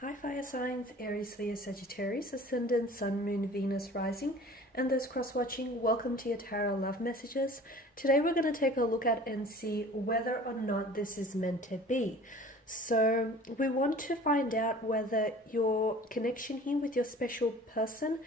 Hi fire signs, Aries, Leo, Sagittarius, Ascendant, Sun, Moon, Venus, Rising, and those cross-watching, welcome to your Tarot Love Messages. Today we're going to take a look at and see whether or not this is meant to be. So we want to find out whether your connection here with your special person,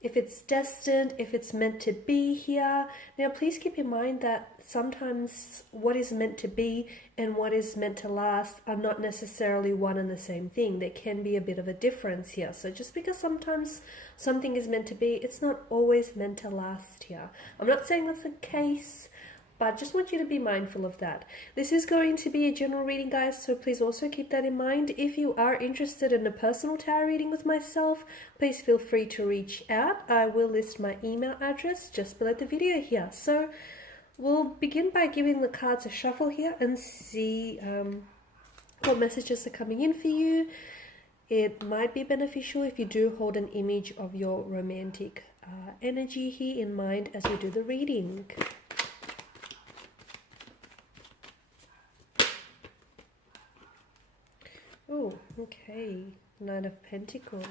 if it's destined, if it's meant to be here. Now, please keep in mind that sometimes what is meant to be and what is meant to last are not necessarily one and the same thing. There can be a bit of a difference here. So just because sometimes something is meant to be, it's not always meant to last here. I'm not saying that's the case, but just want you to be mindful of that. This is going to be a general reading, guys, so please also keep that in mind. If you are interested in a personal tarot reading with myself, please feel free to reach out. I will list my email address just below the video here. So we'll begin by giving the cards a shuffle here and see what messages are coming in for you. It might be beneficial if you do hold an image of your romantic energy here in mind as we do the reading. Oh, okay. Nine of Pentacles.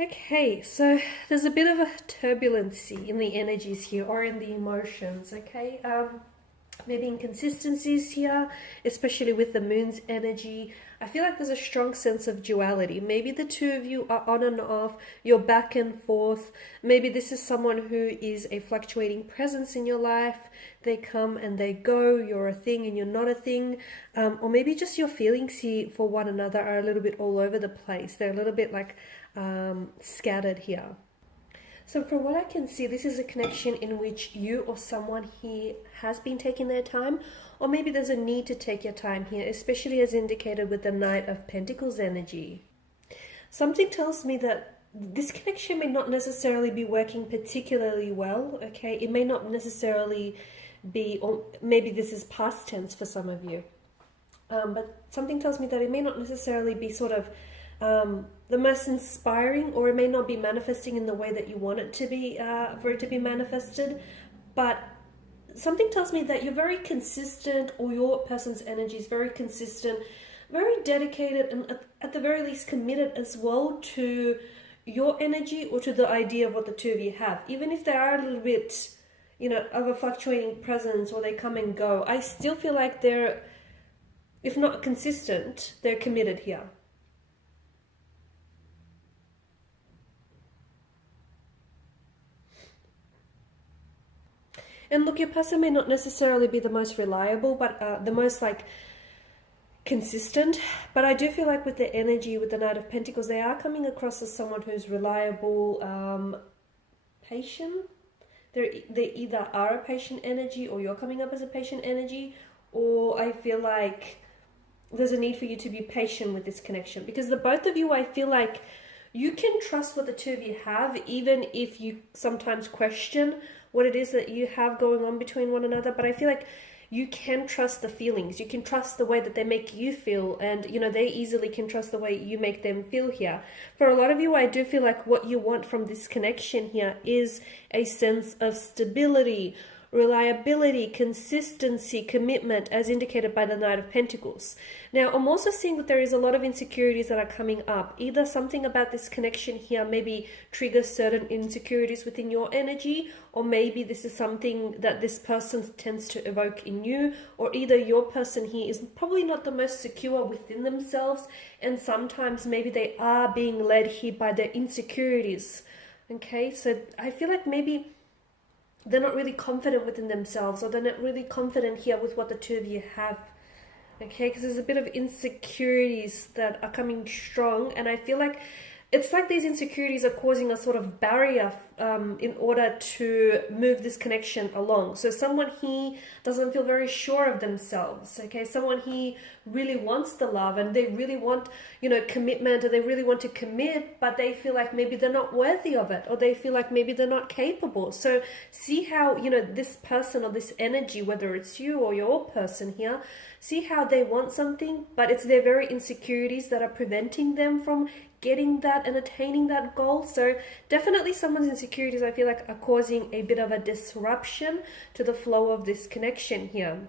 Okay, so there's a bit of a turbulency in the energies here or in the emotions, okay? Maybe inconsistencies here, especially with the moon's energy. I feel like there's a strong sense of duality. Maybe the two of you are on and off, you're back and forth. Maybe this is someone who is a fluctuating presence in your life. They come and they go, you're a thing and you're not a thing. Or maybe just your feelings here for one another are a little bit all over the place. They're a little bit like scattered here. So from what I can see, this is a connection in which you or someone here has been taking their time, or maybe there's a need to take your time here, especially as indicated with the Knight of Pentacles energy. Something tells me that this connection may not necessarily be working particularly well, okay? It may not necessarily be, or maybe this is past tense for some of you, but something tells me that it may not necessarily be sort of the most inspiring, or it may not be manifesting in the way that you want it to be, for it to be manifested. But something tells me that you're very consistent, or your person's energy is very consistent, very dedicated, and at the very least committed as well to your energy or to the idea of what the two of you have. Even if they are a little bit, you know, of a fluctuating presence, or they come and go, I still feel like they're, if not consistent, they're committed here. And look, your person may not necessarily be the most reliable, but the most like consistent. But I do feel like with the energy, with the Knight of Pentacles, they are coming across as someone who's reliable, patient. They either are a patient energy, or you're coming up as a patient energy, or I feel like there's a need for you to be patient with this connection, because the both of you, I feel like you can trust what the two of you have, even if you sometimes question what it is that you have going on between one another. But I feel like you can trust the feelings, you can trust the way that they make you feel, and you know, they easily can trust the way you make them feel here. For a lot of you, I do feel like what you want from this connection here is a sense of stability, reliability, consistency, commitment, as indicated by the Knight of Pentacles. Now, I'm also seeing that there is a lot of insecurities that are coming up. Either something about this connection here maybe triggers certain insecurities within your energy, or maybe this is something that this person tends to evoke in you, or either your person here is probably not the most secure within themselves, and sometimes maybe they are being led here by their insecurities. Okay, so I feel like maybe they're not really confident within themselves, or they're not really confident here with what the two of you have. Okay, because there's a bit of insecurities that are coming strong, and I feel like it's like these insecurities are causing a sort of barrier in order to move this connection along. So someone he doesn't feel very sure of themselves, okay? Someone he really wants the love and they really want, commitment, or they really want to commit, but they feel like maybe they're not worthy of it, or they feel like maybe they're not capable. So see how, this person or this energy, whether it's you or your person here, see how they want something, but it's their very insecurities that are preventing them from getting that and attaining that goal. So definitely someone's insecurities, I feel like, are causing a bit of a disruption to the flow of this connection here.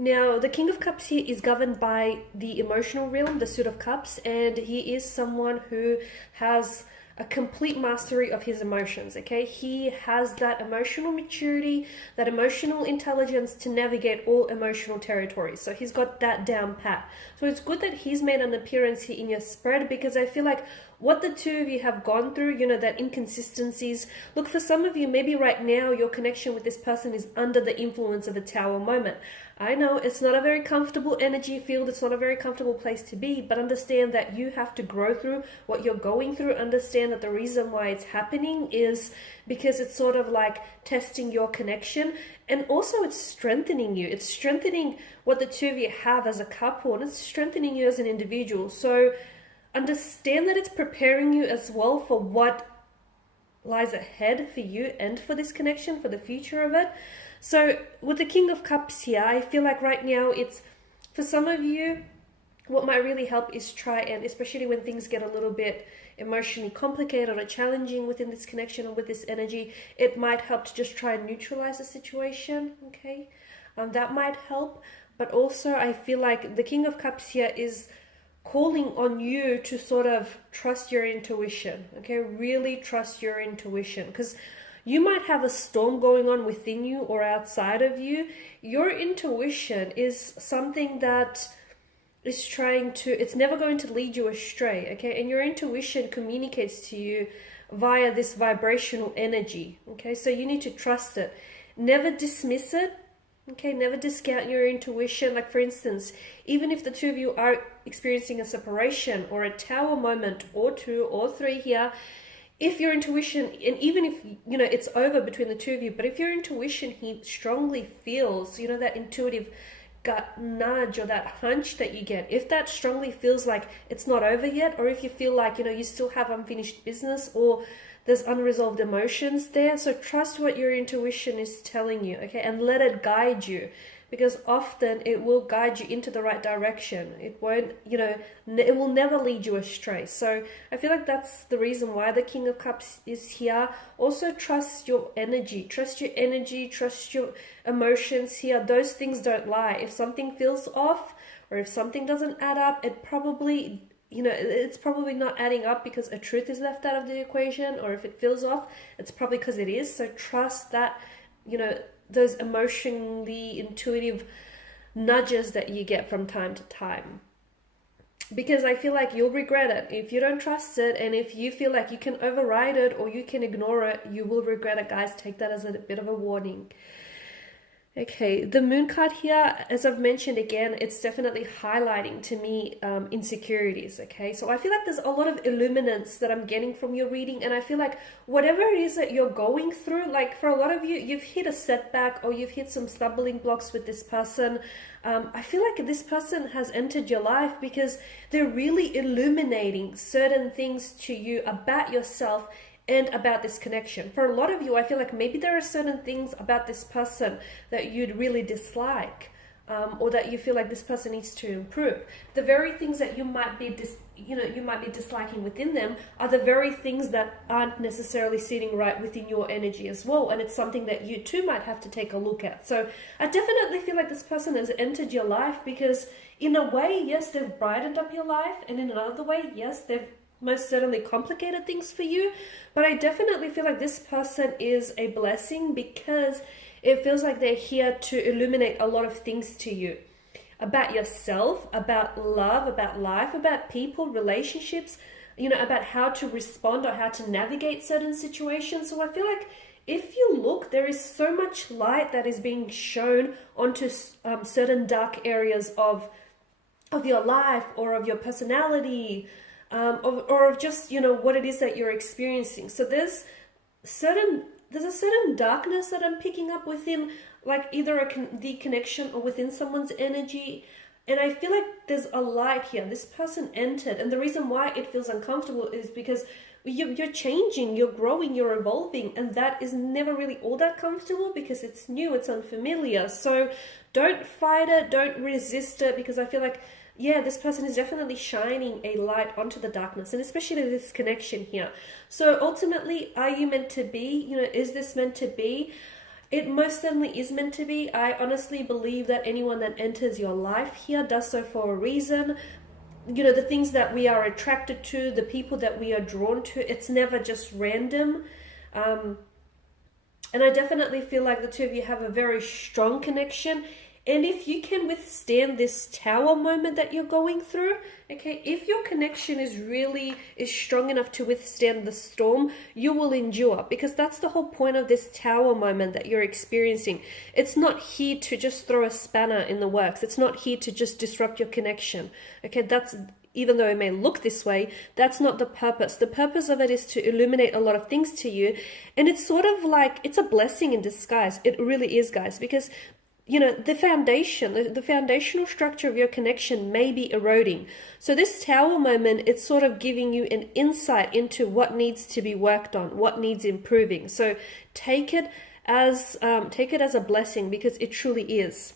Now, the King of Cups here is governed by the emotional realm, the Suit of Cups, and he is someone who has a complete mastery of his emotions, okay? He has that emotional maturity, that emotional intelligence to navigate all emotional territories. So he's got that down pat. So it's good that he's made an appearance here in your spread, because I feel like what the two of you have gone through, that inconsistencies. Look, for some of you, maybe right now your connection with this person is under the influence of a Tower moment. I know it's not a very comfortable energy field, it's not a very comfortable place to be, but understand that you have to grow through what you're going through. Understand that the reason why it's happening is because it's sort of like testing your connection, and also it's strengthening you. It's strengthening what the two of you have as a couple, and it's strengthening you as an individual. So understand that it's preparing you as well for what lies ahead for you and for this connection, for the future of it. So with the King of Cups here, I feel like right now it's, for some of you, what might really help is try and, especially when things get a little bit emotionally complicated or challenging within this connection or with this energy, it might help to just try and neutralize the situation, okay? That might help. But also I feel like the King of Cups here is calling on you to sort of trust your intuition, okay? Really trust your intuition, because you might have a storm going on within you or outside of you. Your intuition is something that is it's never going to lead you astray, okay? And your intuition communicates to you via this vibrational energy, okay? So you need to trust it. Never dismiss it, okay? Never discount your intuition. Like, for instance, even if the two of you are experiencing a separation or a Tower moment or 2 or 3 here, if your intuition, and even if, it's over between the two of you, but if your intuition, he strongly feels, that intuitive gut nudge or that hunch that you get, if that strongly feels like it's not over yet, or if you feel like, you still have unfinished business or there's unresolved emotions there, so trust what your intuition is telling you, okay? And let it guide you, because often it will guide you into the right direction. It won't, it will never lead you astray. So I feel like that's the reason why the King of Cups is here. Also trust your energy, trust your emotions here. Those things don't lie. If something feels off, or if something doesn't add up, it probably, it's probably not adding up because a truth is left out of the equation, or if it feels off, it's probably because it is. So trust that, those emotionally intuitive nudges that you get from time to time. Because I feel like you'll regret it. If you don't trust it, and if you feel like you can override it or you can ignore it, you will regret it, guys. Take that as a bit of a warning. Okay, the Moon card here, as I've mentioned again, it's definitely highlighting to me insecurities, okay? So I feel like there's a lot of illuminance that I'm getting from your reading, and I feel like whatever it is that you're going through, like for a lot of you, you've hit a setback or you've hit some stumbling blocks with this person. I feel like this person has entered your life because they're really illuminating certain things to you about yourself and about this connection. For a lot of you, I feel like maybe there are certain things about this person that you'd really dislike, or that you feel like this person needs to improve. The very things that you might be disliking within them are the very things that aren't necessarily sitting right within your energy as well, and it's something that you too might have to take a look at. So I definitely feel like this person has entered your life because in a way, yes, they've brightened up your life, and in another way, yes, they've most certainly complicated things for you. But I definitely feel like this person is a blessing because it feels like they're here to illuminate a lot of things to you about yourself, about love, about life, about people, relationships, about how to respond or how to navigate certain situations. So I feel like if you look, there is so much light that is being shown onto certain dark areas of your life or of your personality, or of just, you know, what it is that you're experiencing. So there's a certain darkness that I'm picking up within, like either the connection or within someone's energy. And I feel like there's a light here. This person entered, and the reason why it feels uncomfortable is because you're changing, you're growing, you're evolving, and that is never really all that comfortable because it's new, it's unfamiliar. So don't fight it, don't resist it, because I feel like, yeah, this person is definitely shining a light onto the darkness, and especially this connection here. So ultimately, are you meant to be? You know, is this meant to be? It most certainly is meant to be. I honestly believe that anyone that enters your life here does so for a reason. You know, the things that we are attracted to, the people that we are drawn to, it's never just random. And I definitely feel like the two of you have a very strong connection. And if you can withstand this tower moment that you're going through, okay, if your connection is strong enough to withstand the storm, you will endure, because that's the whole point of this tower moment that you're experiencing. It's not here to just throw a spanner in the works. It's not here to just disrupt your connection. Okay, even though it may look this way, that's not the purpose. The purpose of it is to illuminate a lot of things to you. And it's sort of like, it's a blessing in disguise. It really is, guys, because you know, the foundational structure of your connection may be eroding. So this tower moment, it's sort of giving you an insight into what needs to be worked on, what needs improving. So take it as a blessing, because it truly is.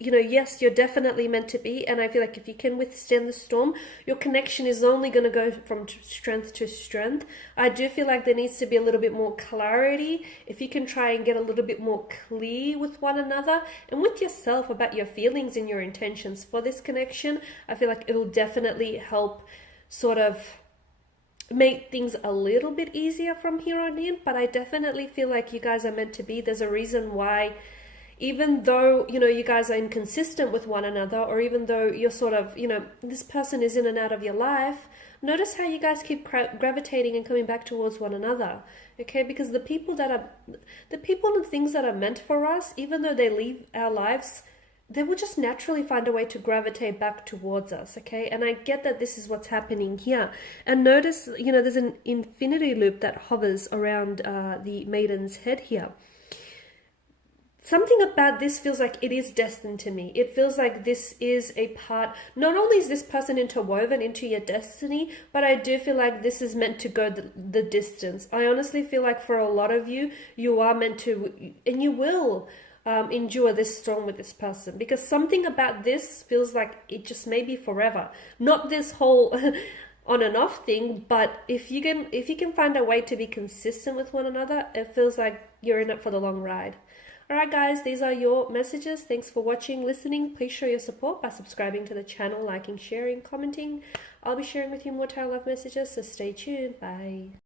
You know, yes, you're definitely meant to be, and I feel like if you can withstand the storm, your connection is only going to go from strength to strength. I do feel like there needs to be a little bit more clarity. If you can try and get a little bit more clear with one another and with yourself about your feelings and your intentions for this connection, I feel like it'll definitely help sort of make things a little bit easier from here on in. But I definitely feel like you guys are meant to be. There's a reason why, even though, you know, you guys are inconsistent with one another, or even though you're sort of, you know, this person is in and out of your life, notice how you guys keep gravitating and coming back towards one another, okay? Because the people and things that are meant for us, even though they leave our lives, they will just naturally find a way to gravitate back towards us, okay? And I get that this is what's happening here. And notice, you know, there's an infinity loop that hovers around the maiden's head here. Something about this feels like it is destined to me. It feels like this is a part, not only is this person interwoven into your destiny, but I do feel like this is meant to go the distance. I honestly feel like for a lot of you, you are meant to, and you will endure this storm with this person, because something about this feels like it just may be forever. Not this whole on and off thing, but if you can find a way to be consistent with one another, it feels like you're in it for the long ride. Alright guys, these are your messages. Thanks for watching, listening. Please show your support by subscribing to the channel, liking, sharing, commenting. I'll be sharing with you more tarot love messages, so stay tuned. Bye.